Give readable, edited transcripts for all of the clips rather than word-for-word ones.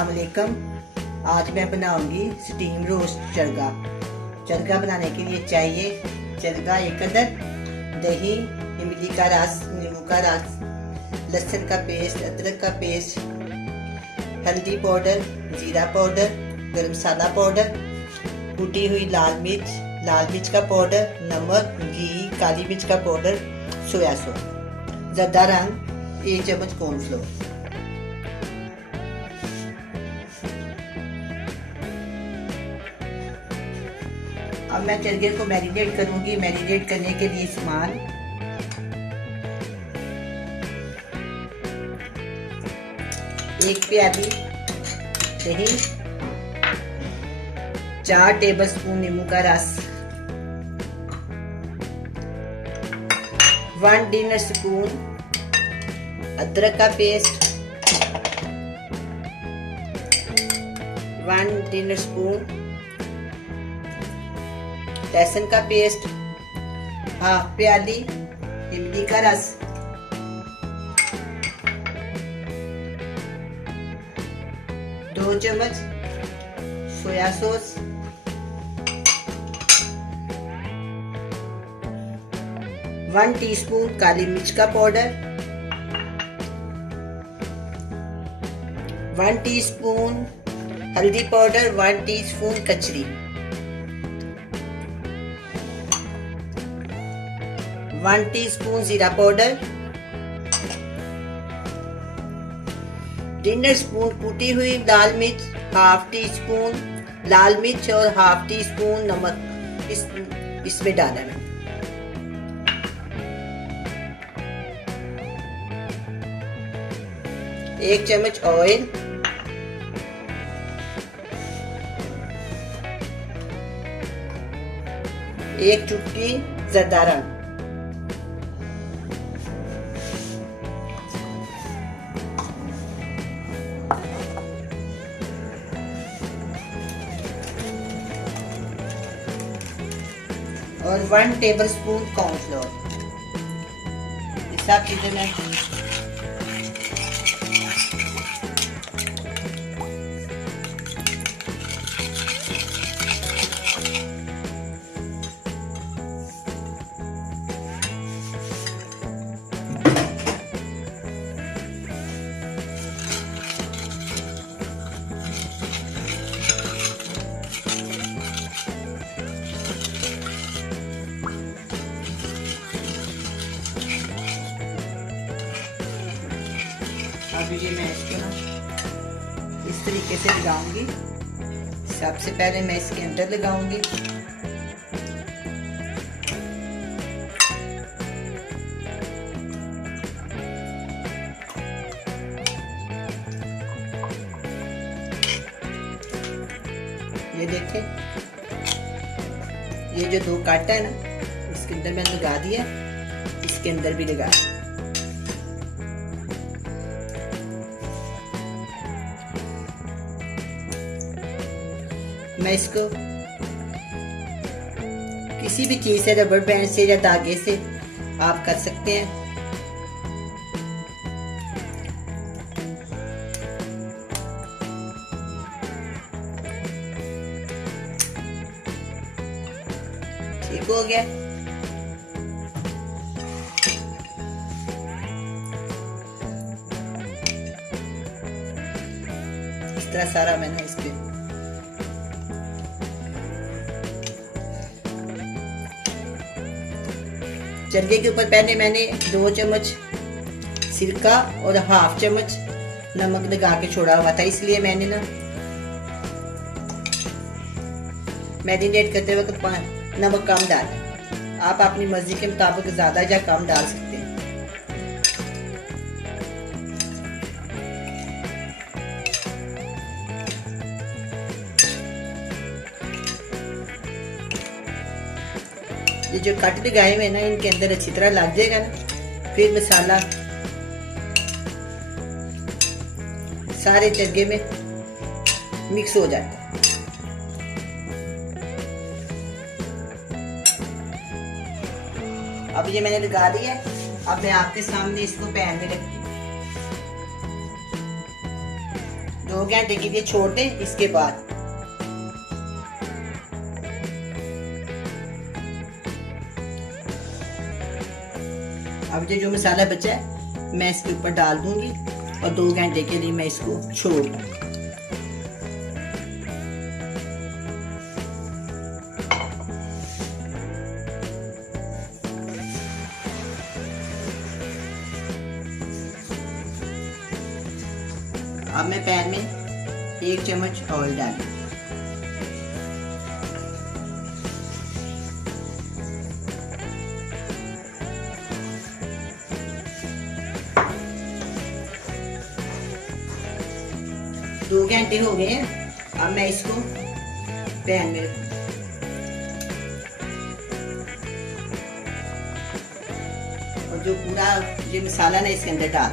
अस्सलाम वालेकुम। आज मैं बनाऊंगी स्टीम रोस्ट चरगा। चरगा बनाने के लिए चाहिए चरगा 1 अदद, दही, इमली का रस, नींबू का रस, लहसुन का पेस्ट, अदरक का पेस्ट, हल्दी पाउडर, जीरा पाउडर, गरम मसाला पाउडर, कुटी हुई लाल मिर्च का पाउडर, नमक, घी, काली मिर्च का पाउडर, सोया सॉस, जर्दा रंग, 1 चम्मच कॉर्नफ्लोर। अब मैं चरगे को मैरिनेट करूंगी। मैरिनेट करने के लिए सामान एक प्याली दही, 4 टेबलस्पून नींबू का रस, 1 डिनर स्पून अदरक का पेस्ट, 1 डिनर स्पून लहसुन का पेस्ट, हाफ प्याली इमली का रस, 2 चम्मच सोया सॉस, 1 टीस्पून काली मिर्च का पाउडर, 1 टीस्पून हल्दी पाउडर, 1 टीस्पून कचरी, 1 टीस्पून जीरा पाउडर, डिनर स्पून कुटी हुई लाल मिर्च, हाफ टी स्पून लाल मिर्च और हाफ टी स्पून नमक इसमें डालना है। एक चम्मच ऑयल, एक चुटकी जर्दा रंग, और 1 टेबलस्पून कॉर्नफ्लोर। ये सब चीजें मैं अभी ये मैं इसको ना इस तरीके से लगाऊंगी। सबसे पहले मैं इसके अंदर लगाऊंगी, ये देखें, ये जो 2 काटा है ना, इसके अंदर मैंने लगा दिया, इसके अंदर भी लगा। मैं इसको किसी भी चीज से, रबर बैंड से या धागे से आप कर सकते हैं। ठीक हो गया। इस तरह सारा मैंने इस पे चरगे के ऊपर पहले मैंने 2 चम्मच सिरका और हाफ चम्मच नमक लगा के छोड़ा हुआ था, इसलिए मैंने ना मैरिनेट करते वक्त नमक कम डाला। आप अपनी मर्जी के मुताबिक ज्यादा या कम डाल सकते हैं। ये जो कट लगाए हुए ना, इनके अंदर अच्छी तरह लग जाएगा ना, फिर मसाला सारे चरगे में मिक्स हो जाता है। अब ये मैंने लगा दिया। अब मैं आपके सामने इसको पैन में रखती हूँ। 2 2 घंटे के लिए छोड़ दें। इसके बाद अब जो मसाला बचा है मैं इसके ऊपर डाल दूंगी और 2 घंटे के लिए मैं इसको छोड़ दूंगी। अब मैं पैन में 1 चम्मच ऑयल डालूंगी। दो घंटे हो गए हैं। अब मैं इसको पैन में और जो पूरा ये मसाला ना इसके अंदर डाल।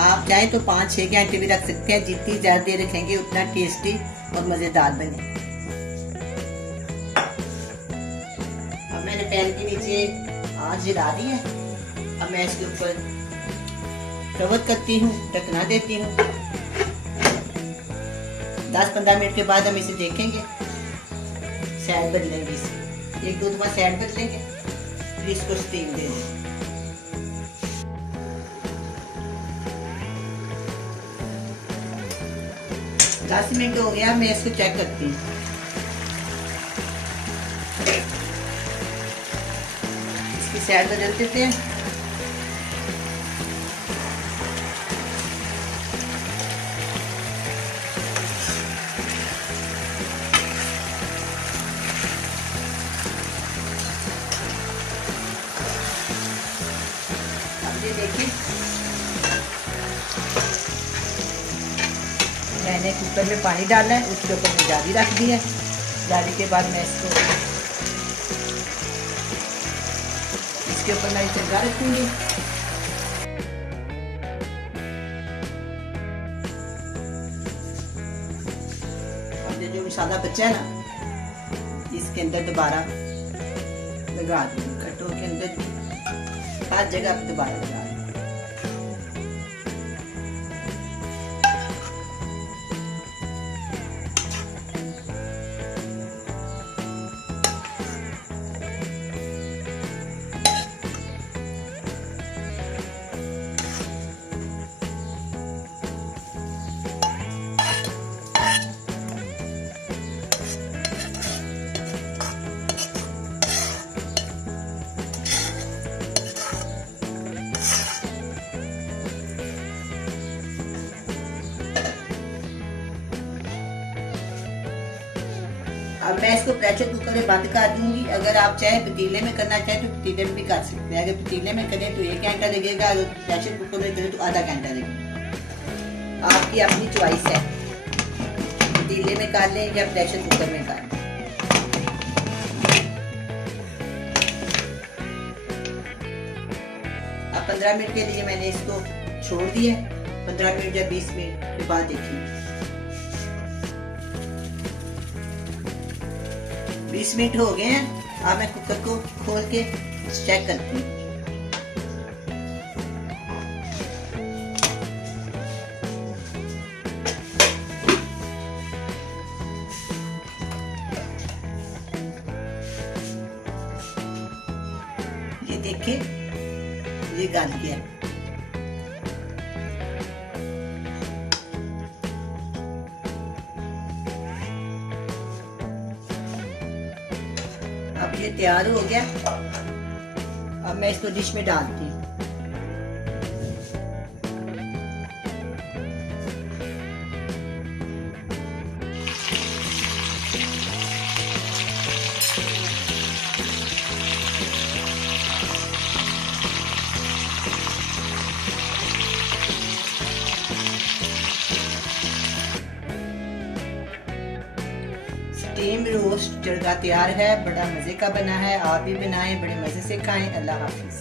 आप चाहे तो 5-6 घंटे भी रख सकते हैं। जितनी ज्यादा देर रखेंगे उतना टेस्टी और मजेदार बने। अब मैंने पैन के नीचे आंच जला दी है। अब मैं इसके ऊपर कवर करती हूँ, ढकना देती हूँ। 10-15 मिनट के बाद हम इसे देखेंगे, साइड बदलेंगे। इसे 1-2 दफा साइड बदलेंगे, फिर इसको स्टीम दे देंगे। 10 मिनट हो गया। मैं इसको चेक करती हूँ। इसकी साइड बदल देते हैं। अब ये देखिए मैंने कुकर में पानी डाला है, उसके ऊपर मैं जाली रख दी है। जाली के बाद मैं इसके ऊपर मैं चरगा रखूंगी। अब जो मसाला बचा है ना इसके अंदर दोबारा लगा दूंगी। कटो के अंदर हर जगह पे दोबारा लगा। अब मैं इसको प्रेशर कुकर में बंद कर दूंगी। अगर आप चाहे पतीले में करना चाहे तो पतीले में भी कर सकते हैं। अगर पतीले में करें तो 1 घंटा लगेगा, अगर प्रेशर कुकर में करें तो आधा घंटा लगेगा। आपकी अपनी चॉइस है, पतीले में कर लें या प्रेशर कुकर में कर लें। अब 15 मिनट के लिए मैंने इसको छोड़ दिया। 15 मिनट या 20 मिनट के बाद देखिए 20 मिनट हो गए हैं। अब मैं कुकर को खोल के चेक करती हूँ। ये देखिए ये गल गया। अब ये तैयार हो गया। अब मैं इसको डिश में डालती हूँ। स्टीम रोस्ट जर्दा तैयार है। बड़ा मजे का बना है। आप भी बनाएं, बड़े मजे से खाएं। अल्लाह हाफिज।